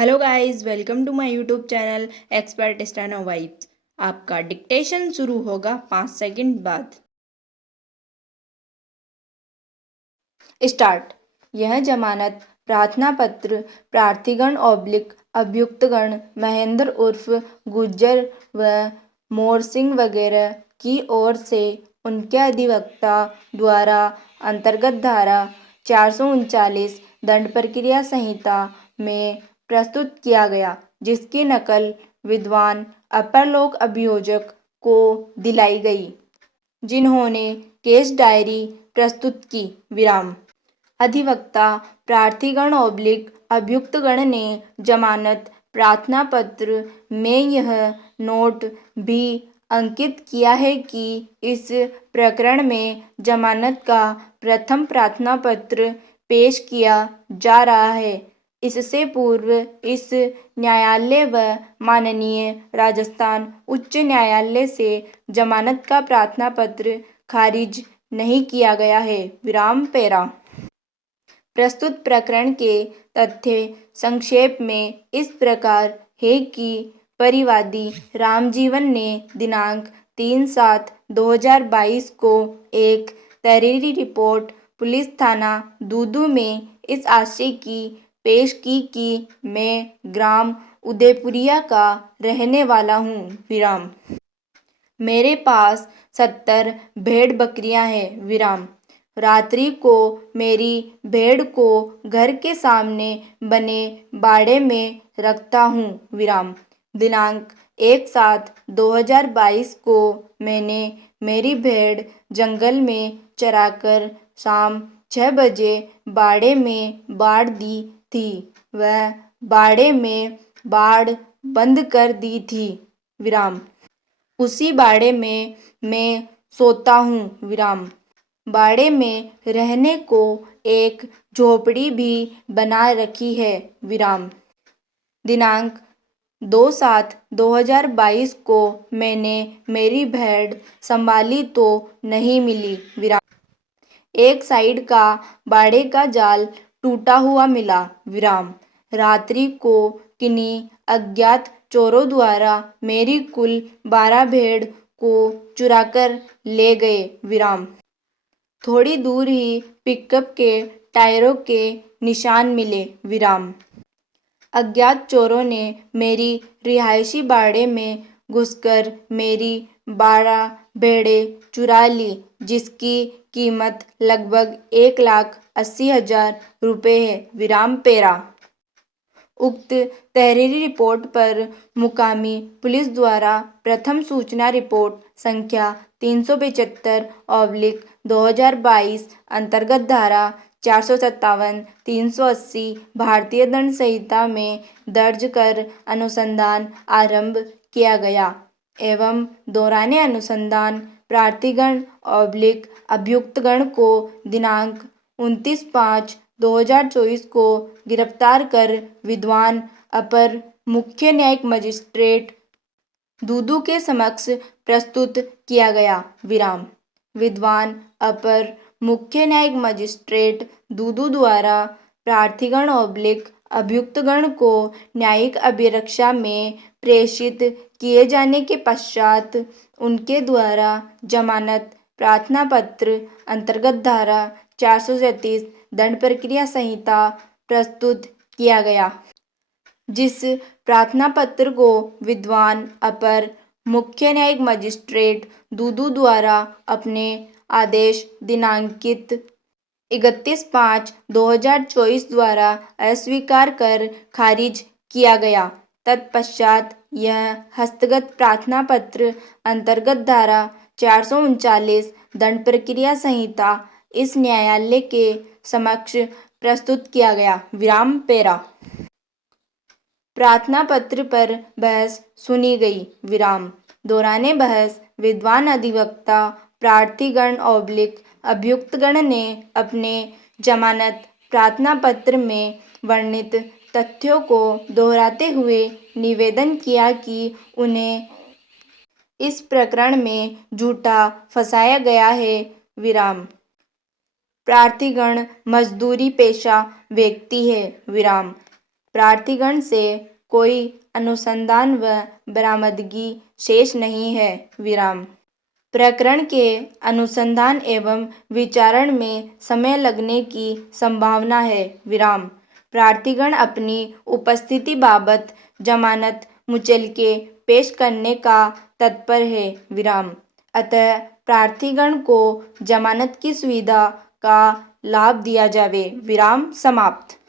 Hello guys, welcome to my YouTube channel expert steno vibes. आपका dictation शुरू होगा 5 second बाद। स्टार्ट। यह जमानत प्रार्थना पत्र प्रार्थीगण ऑब्लिक अभियुक्तगण महेंद्र उर्फ गुज्जर व मोर सिंह वगैरह की ओर से उनके अधिवक्ता द्वारा अंतर्गत धारा 439 दंड प्रक्रिया संहिता में प्रस्तुत किया गया, जिसकी नकल विद्वान अपर लोक अभियोजक को दिलाई गई, जिन्होंने केस डायरी प्रस्तुत की। विराम। अधिवक्ता प्रार्थीगण ऑब्लिक अभियुक्तगण ने जमानत प्रार्थना पत्र में यह नोट भी अंकित किया है कि इस प्रकरण में जमानत का प्रथम प्रार्थना पत्र पेश किया जा रहा है। इससे पूर्व इस न्यायालय व माननीय राजस्थान उच्च न्यायालय से जमानत का प्रार्थना पत्र खारिज नहीं किया गया है। विराम पेरा। प्रस्तुत प्रकरण के तथ्य संक्षेप में इस प्रकार है कि परिवादी रामजीवन ने दिनांक 3/7/2022 को एक तहरीरी रिपोर्ट पुलिस थाना दूदू में इस आशय की पेश की कि मैं ग्राम उदयपुरिया का रहने वाला हूँ। विराम। मेरे पास 70 भेड़ बकरियां हैं। विराम। रात्रि को मेरी भेड़ को घर के सामने बने बाड़े में रखता हूँ। विराम। दिनांक 1/7/2022 को मैंने मेरी भेड़ जंगल में चराकर शाम 6 बजे बाड़े में बाड़ दी थी। वह बाड़े में बाड़ बंद कर दी थी। विराम। उसी बाड़े में मैं सोता हूँ। विराम। बाड़े में रहने को एक झोपड़ी भी बना रखी है। विराम। दिनांक 2/7/2022 को मैंने मेरी भेड़ संभाली तो नहीं मिली। विराम। एक साइड का बाड़े का जाल टूटा हुआ मिला। विराम। रात्रि को किन्हीं अज्ञात चोरों द्वारा मेरी कुल 12 भेड़ को चुराकर ले गए। विराम। थोड़ी दूर ही पिकअप के टायरों के निशान मिले। विराम। अज्ञात चोरों ने मेरी रिहायशी बाड़े में घुसकर मेरी 12 भेड़ें चुरा ली, जिसकी कीमत लगभग 1,80,000 रुपये है। विराम पेरा। उक्त तहरीरी रिपोर्ट पर मुकामी पुलिस द्वारा प्रथम सूचना रिपोर्ट संख्या 375/2022 अंतर्गत धारा 457, 380 भारतीय दंड संहिता में दर्ज कर अनुसंधान आरंभ किया गया एवं दौरान अनुसंधान प्रार्थीगण ऑब्लिक अभियुक्तगण को दिनांक 29/5/2024 को गिरफ्तार कर विद्वान अपर मुख्य न्यायिक मजिस्ट्रेट दूदू के समक्ष प्रस्तुत किया गया। विराम। विद्वान अपर मुख्य न्यायिक मजिस्ट्रेट दूदू द्वारा प्रार्थीगण ऑब्लिक अभियुक्तगण को न्यायिक अभिरक्षा में प्रेषित किए जाने के पश्चात उनके द्वारा जमानत प्रार्थना पत्र अंतर्गत धारा 437 दंड प्रक्रिया संहिता प्रस्तुत किया गया, जिस प्रार्थना पत्र को विद्वान अपर मुख्य न्यायिक मजिस्ट्रेट दूदू द्वारा अपने आदेश दिनांकित 31/5/2024 द्वारा अस्वीकार कर खारिज किया गया। तत्पश्चात यह हस्तगत प्रार्थना पत्र अंतर्गत धारा 439 दंड प्रक्रिया संहिता इस न्यायालय के समक्ष प्रस्तुत किया गया। विराम पेरा। प्रार्थना पत्र पर बहस सुनी गई। विराम। दौरान बहस विद्वान अधिवक्ता प्रार्थीगण ऑब्लिक अभियुक्तगण ने अपने जमानत प्रार्थना पत्र में वर्णित तथ्यों को दोहराते हुए निवेदन किया कि उन्हें इस प्रकरण में झूठा फंसाया गया है। विराम। प्रार्थीगण मजदूरी पेशा व्यक्ति है। विराम। प्रार्थीगण से कोई अनुसंधान व बरामदगी शेष नहीं है। विराम। प्रकरण के अनुसंधान एवं विचारण में समय लगने की संभावना है। विराम। प्रार्थीगण अपनी उपस्थिति बाबत जमानत मुचलके पेश करने का तत्पर है। विराम। अतः प्रार्थीगण को जमानत की सुविधा का लाभ दिया जावे। विराम समाप्त।